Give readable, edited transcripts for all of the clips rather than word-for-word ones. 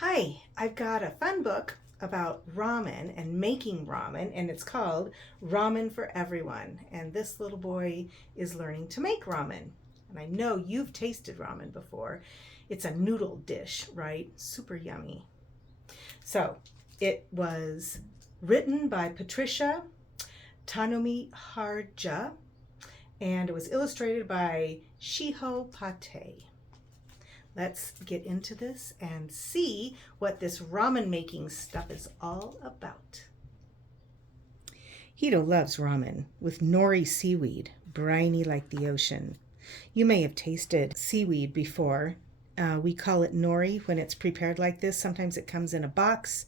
Hi, I've got a fun book about ramen and making ramen, and it's called Ramen for Everyone. And this little boy is learning to make ramen. And I know you've tasted ramen before. It's a noodle dish, right? Super yummy. So it was written by Patricia Tanumihardja, and it was illustrated by Shiho Pate. Let's get into this and see what this ramen making stuff is all about. Hiro loves ramen with nori seaweed, briny like the ocean. You may have tasted seaweed before. We call it nori when it's prepared like this. Sometimes it comes in a box.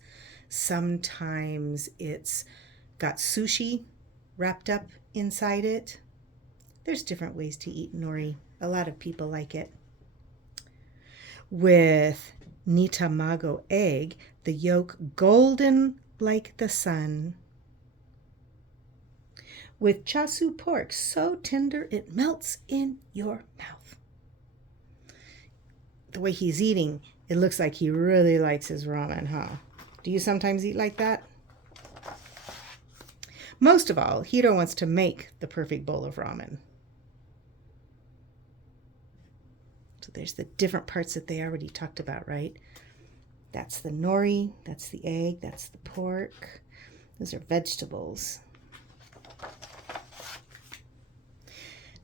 Sometimes it's got sushi wrapped up inside it. There's different ways to eat nori. A lot of people like it. With nitamago egg, the yolk golden like the sun. With chasu pork so tender it melts in your mouth. The way he's eating, it looks like he really likes his ramen, huh? Do you sometimes eat like that? Most of all, Hiro wants to make the perfect bowl of ramen. So there's the different parts that they already talked about, right? That's the nori, that's the egg, that's the pork. Those are vegetables.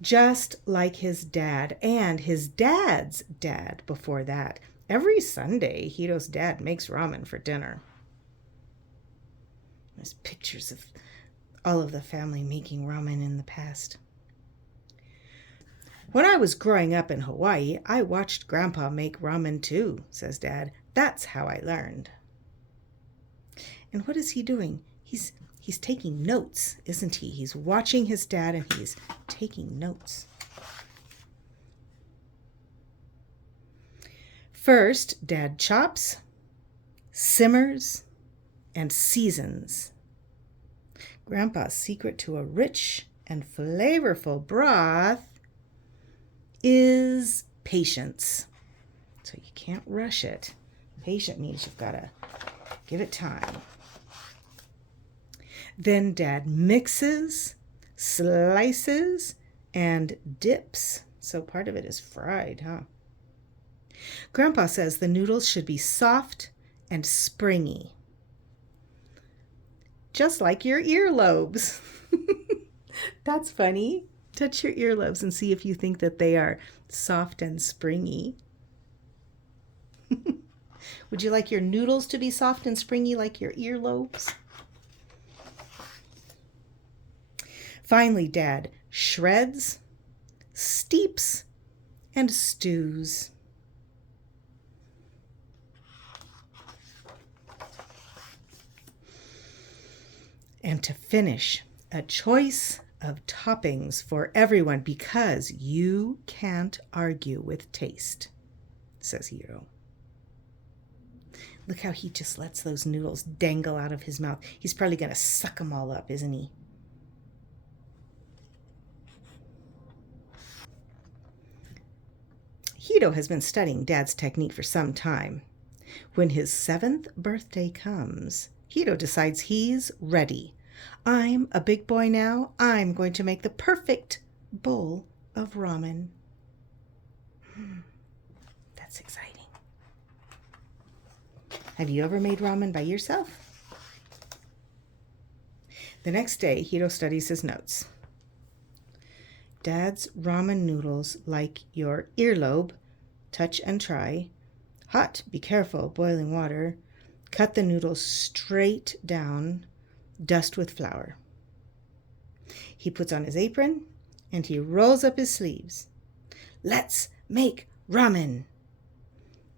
Just like his dad and his dad's dad before that. Every Sunday, Hiro's dad makes ramen for dinner. There's pictures of all of the family making ramen in the past. When I was growing up in Hawaii, I watched Grandpa make ramen too, says Dad. That's how I learned. And what is he doing? He's taking notes, isn't he? He's watching his dad and he's taking notes. First, Dad chops, simmers, and seasons. Grandpa's secret to a rich and flavorful broth is patience. So you can't rush it. Patient means you've got to give it time. Then Dad mixes, slices, and dips. So part of it is fried, huh? Grandpa says the noodles should be soft and springy. Just like your earlobes. That's funny. Touch your earlobes and see if you think that they are soft and springy. Would you like your noodles to be soft and springy like your earlobes? Finally, Dad shreds, steeps, and stews. And to finish, a choice of toppings for everyone because you can't argue with taste, says Hiro. Look how he just lets those noodles dangle out of his mouth. He's probably going to suck them all up, isn't he? Hiro has been studying Dad's technique for some time. When his 7th birthday comes, Hiro decides he's ready. I'm a big boy now. I'm going to make the perfect bowl of ramen. That's exciting. Have you ever made ramen by yourself? The next day, Hiro studies his notes. Dad's ramen noodles like your earlobe. Touch and try. Hot, be careful, boiling water. Cut the noodles straight down. Dust with flour. He puts on his apron and he rolls up his sleeves. Let's make ramen.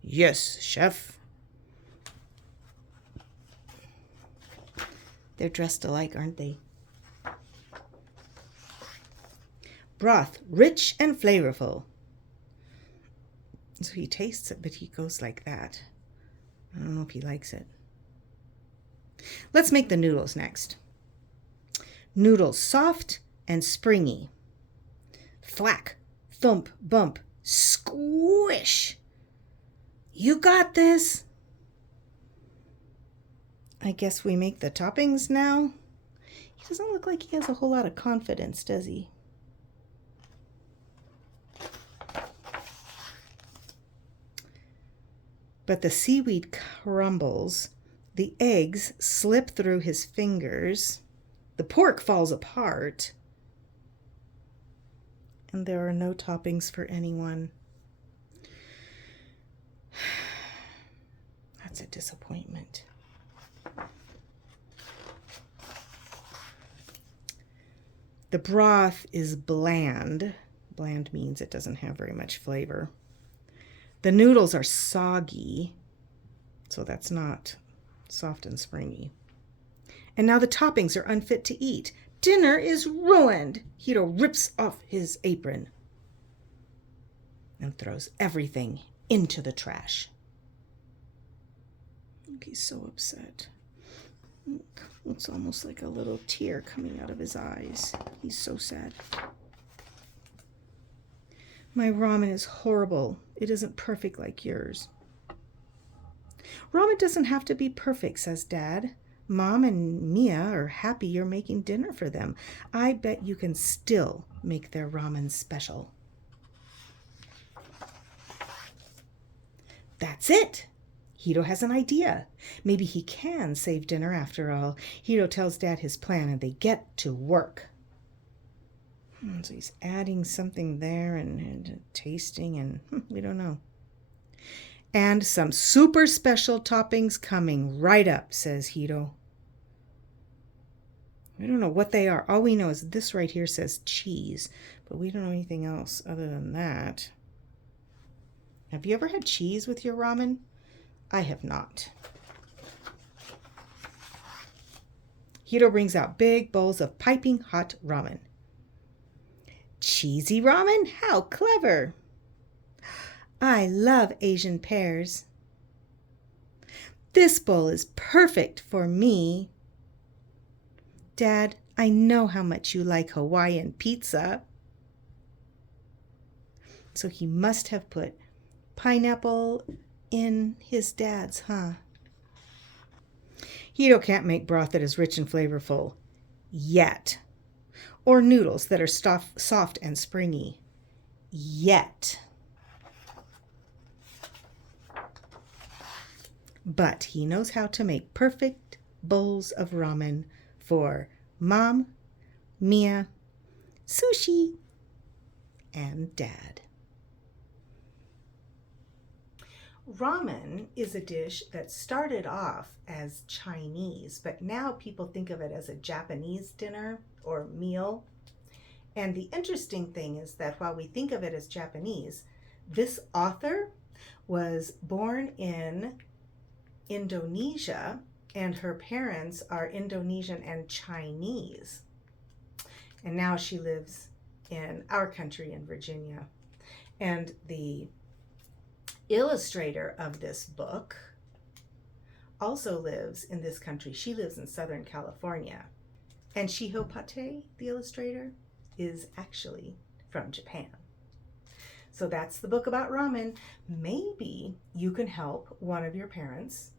Yes, chef. They're dressed alike, aren't they? Broth, rich and flavorful. So he tastes it, but he goes like that. I don't know if he likes it. Let's make the noodles next. Noodles soft and springy. Thwack, thump, bump, squish. You got this. I guess we make the toppings now. He doesn't look like he has a whole lot of confidence, does he? But the seaweed crumbles. The eggs slip through his fingers. The pork falls apart. And there are no toppings for anyone. That's a disappointment. The broth is bland. Bland means it doesn't have very much flavor. The noodles are soggy, so that's not soft and springy. And now the toppings are unfit to eat. Dinner is ruined. Hiro rips off his apron and throws everything into the trash. He's so upset. It's almost like a little tear coming out of his eyes. He's so sad. My ramen is horrible. It isn't perfect like yours. Ramen doesn't have to be perfect, says Dad. Mom and Mia are happy you're making dinner for them. I bet you can still make their ramen special. That's it. Hiro has an idea. Maybe he can save dinner after all. Hiro tells Dad his plan and they get to work. So he's adding something there and tasting and we don't know. And some super special toppings coming right up, says Hiro. We don't know what they are. All we know is this right here says cheese, but we don't know anything else other than that. Have you ever had cheese with your ramen? I have not. Hiro brings out big bowls of piping hot ramen. Cheesy ramen? How clever! I love Asian pears. This bowl is perfect for me. Dad, I know how much you like Hawaiian pizza. So he must have put pineapple in his dad's, huh? Hiro can't make broth that is rich and flavorful yet. Or noodles that are soft and springy yet. But he knows how to make perfect bowls of ramen for Mom, Mia, Sushi, and Dad. Ramen is a dish that started off as Chinese, but now people think of it as a Japanese dinner or meal. And the interesting thing is that while we think of it as Japanese, this author was born in Indonesia, and her parents are Indonesian and Chinese. And now she lives in our country in Virginia. And the illustrator of this book also lives in this country. She lives in Southern California. And Shiho Pate, the illustrator, is actually from Japan. So that's the book about ramen. Maybe you can help one of your parents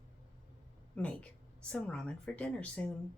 make some ramen for dinner soon.